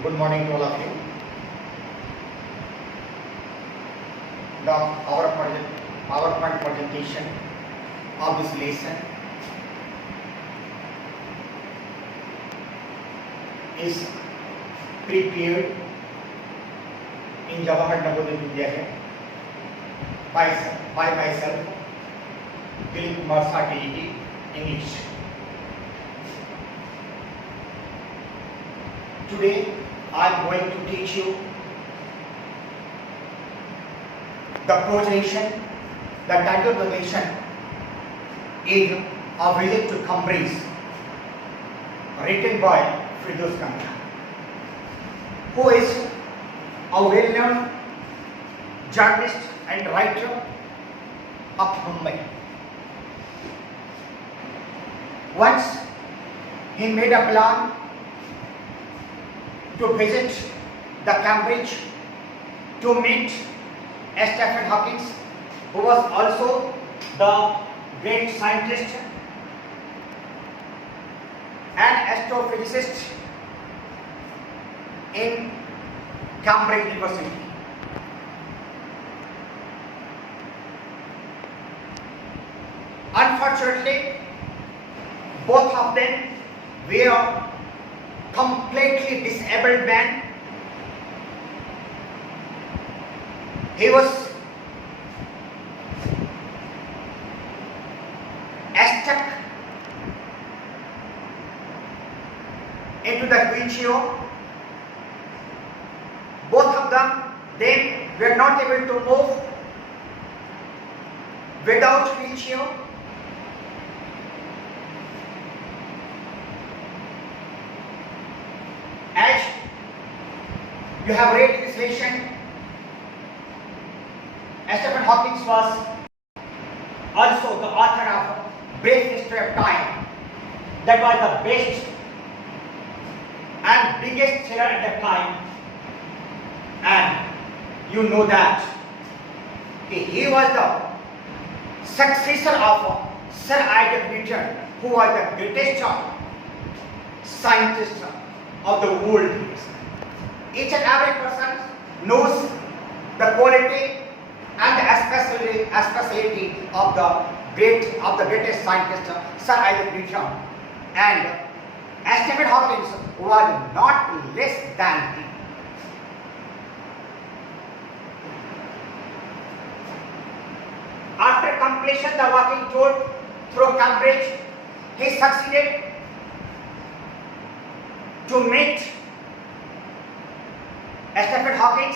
Good morning to all of you. The PowerPoint presentation of this lesson is prepared in Jawahar Navodaya Vidya by myself, Dilip Kumar Saty, English. Today I am going to teach you the pronunciation. The title pronunciation is A Visit to Cambridge, written by Prose, who is a well-known journalist and writer of Mumbai. Once he made a plan to visit the Cambridge to meet Stephen Hawking, who was also the great scientist and astrophysicist in Cambridge University. Unfortunately, both of them were completely disabled man. He was stuck into the wheelchair. Both of them, they were not able to move without wheelchair. As you have read in this lesson, Stephen Hawking was also the author of Brief History of Time. That was the best and biggest thriller at that time. And you know that he was the successor of Sir Isaac Newton, who was the greatest scientist of the world. Each and every person knows the quality and the speciality of the greatest scientist, Sir Isaac Newton, and Stephen Hawking was not less than him. After completion the walking tour through Cambridge, he succeeded to meet Stephen Hawking.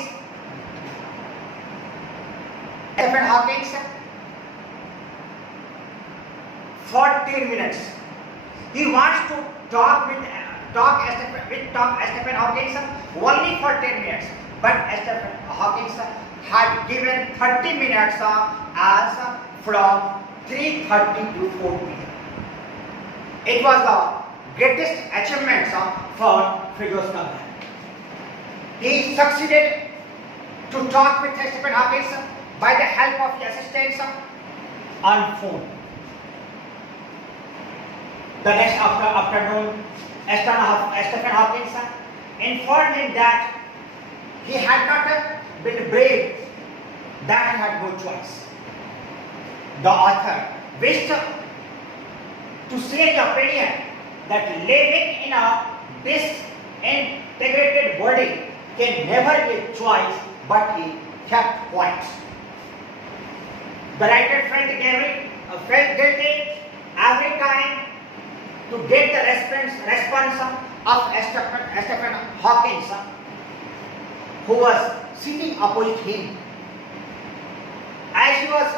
Stephen Hawking for 10 minutes. He wants to talk with Stephen Hawking only for 10 minutes, but Stephen Hawking had given 30 minutes as from 3:30 to 4 p.m. It was the greatest achievement for Prose. He succeeded to talk with Stephen Hawking by the help of the assistants on phone. The next afternoon, Stephen Hawking informed him that he had not been brave, that he had no choice. The author wished to share the opinion that living in a disintegrated body can never be a choice, but he kept quiet. The writer felt guilty every time to get the response of Stephen Hawking, who was sitting opposite him. As he was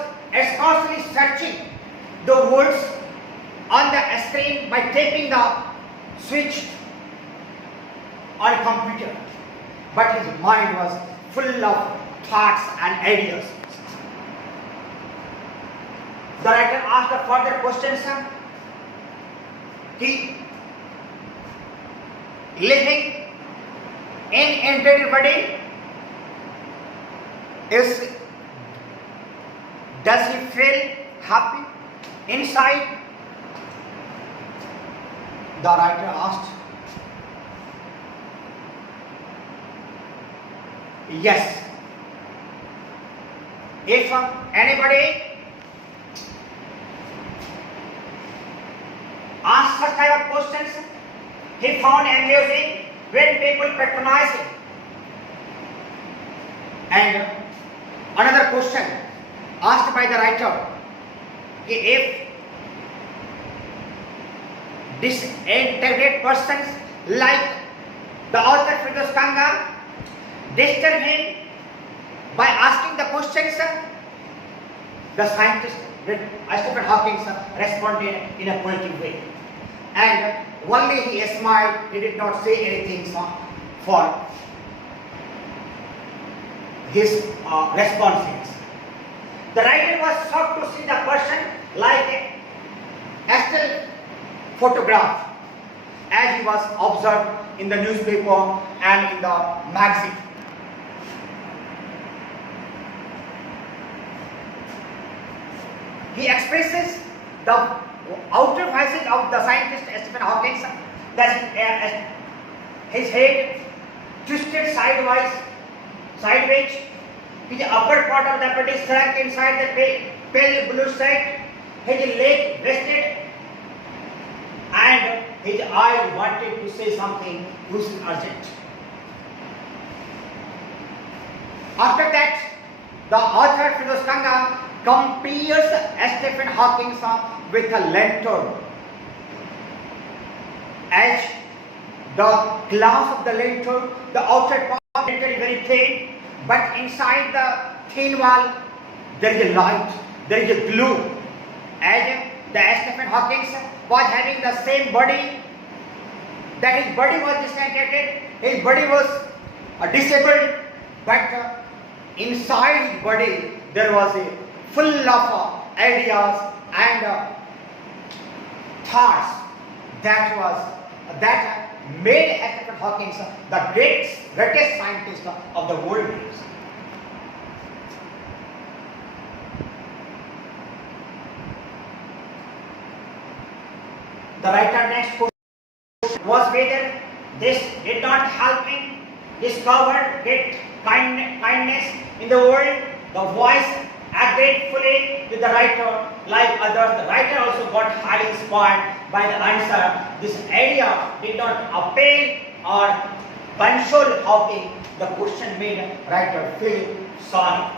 constantly searching the words on the screen by tapping the switch on a computer, but his mind was full of thoughts and ideas. The writer asked the further questions. He living in integrated body, does he feel happy inside? The writer asked. Yes. If anybody asks such type of questions, he found amusing when people patronize him. And another question asked by the writer, if disintegrate persons like the author Prose disturb him by asking the questions, the scientist Stephen Hawking responded in a positive way. And only he smiled, he did not say anything for his responses. The writer was shocked to see the person like a still photograph as he was observed in the newspaper and in the magazine. He expresses the outer facet of the scientist Stephen Hawking, that his head twisted sideways, his upper part of the body shrunk inside the pale blue shirt, his leg rested, and his eye wanted to say something urgent. After that, the author Prose compares Stephen Hawking with a lantern, as the glass of the lantern, the outside part of the lantern is very thin, but inside the thin wall there is a light, there is a glue. As the Stephen Hawking was having the same body, that his body was disintegrated, his body was disabled, but inside his body there was a full of ideas and thoughts that made Stephen Hawking the greatest scientist of the world. The writer next question was whether this did not help him discover great kindness in the world. The voice agreed fully with the writer. Like others, the writer also got highly inspired by the answer. This idea did not appeal or console Hawking. The question made the writer feel sorry.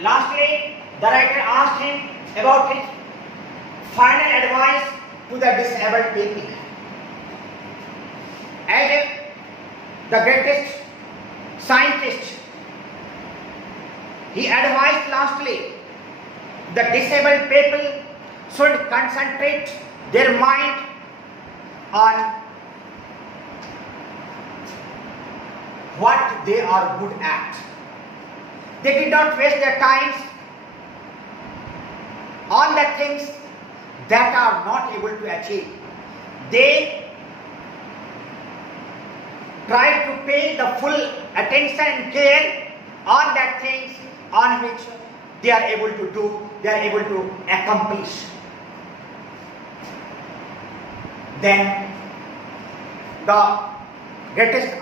Lastly, the writer asked him about his final advice to the disabled people. As the greatest scientist, he advised lastly the disabled people should concentrate their mind on what they are good at. They did not waste their times on the things that are not able to achieve. They try to pay the full attention and care on that things on which they are able to do, they are able to accomplish. Then the greatest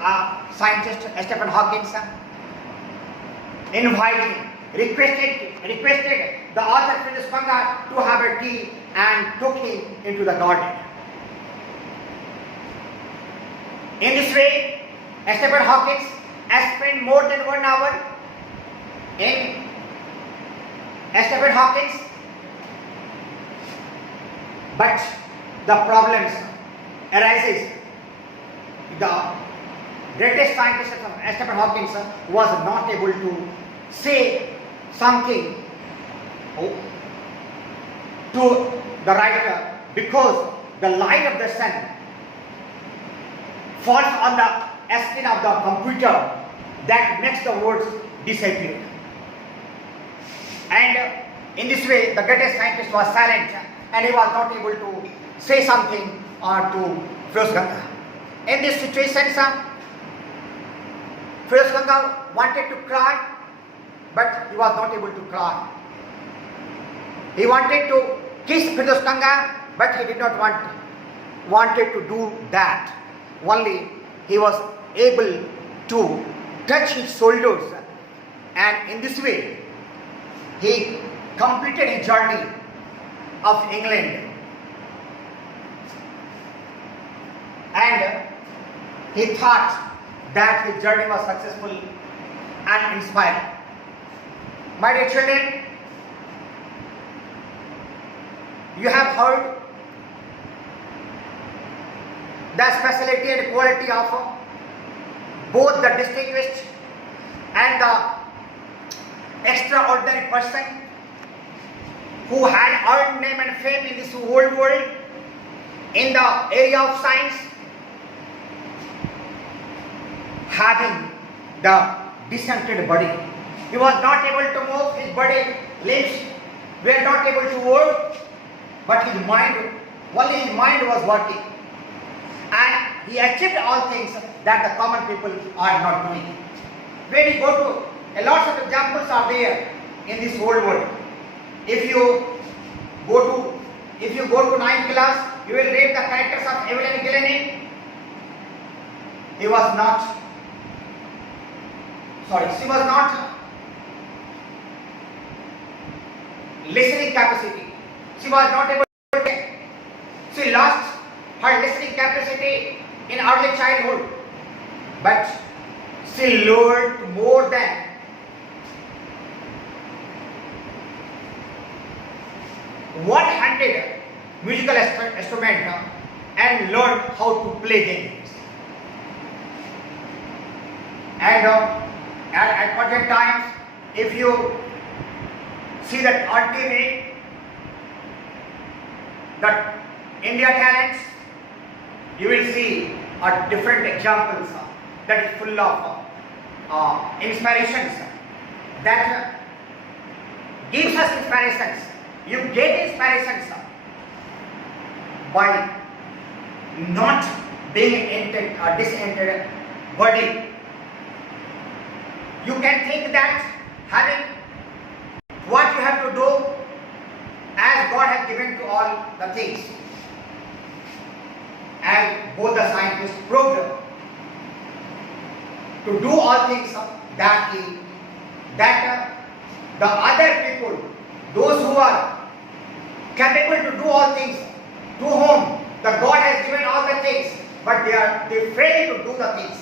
scientist Stephen Hawking requested the author Prose to have a tea and took him into the garden. In this way, Stephen Hawking has spent more than 1 hour in Stephen Hawking, but the problems arises. The greatest scientist of Stephen Hawking was not able to say something to the writer because the light of the sun falls on the screen of the computer that makes the words disappear. And in this way, the greatest scientist was silent and he was not able to say something to Prose. In this situation, Prose wanted to cry, but he was not able to cry. He wanted to kiss Prose, but he did not wanted to do that. Only he was able to touch his shoulders, and in this way he completed his journey of England, and he thought that his journey was successful and inspiring. My dear children, you have heard the speciality and quality of both the distinguished and the extraordinary person who had earned name and fame in this whole world in the area of science, having the discented body. He was not able to move, his body, limbs were not able to work, but his mind, only his mind was working. And he achieved all things that the common people are not doing. When you go to, a lot of examples are there in this whole world. If you go to 9th class, you will read the characters of Evelyn Gilleney. She was not listening capacity. She was not able to listen. She lost her listening capacity in early childhood, but she learned more than 100 musical instruments and learned how to play games. And at certain times, if you see that on TV, that India talents, you will see different examples that is full of inspirations, that gives us inspirations. You get inspirations by not being disentered body. You can think that having what you have to do as God has given to all the things, as both the scientists proved, to do all things that the other people, those who are capable to do all things, to whom the God has given all the things, but they fail to do the things.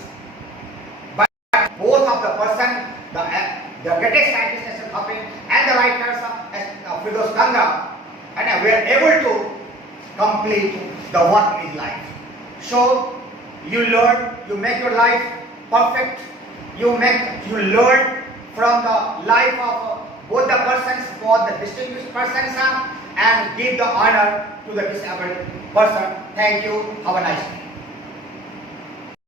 But both of the person, the greatest scientists and the writers of Prose and were able to complete the work in life. So you learn, you make your life perfect. You learn from the life of both the persons, both the distinguished persons, and give the honor to the disabled person. Thank you. Have a nice day.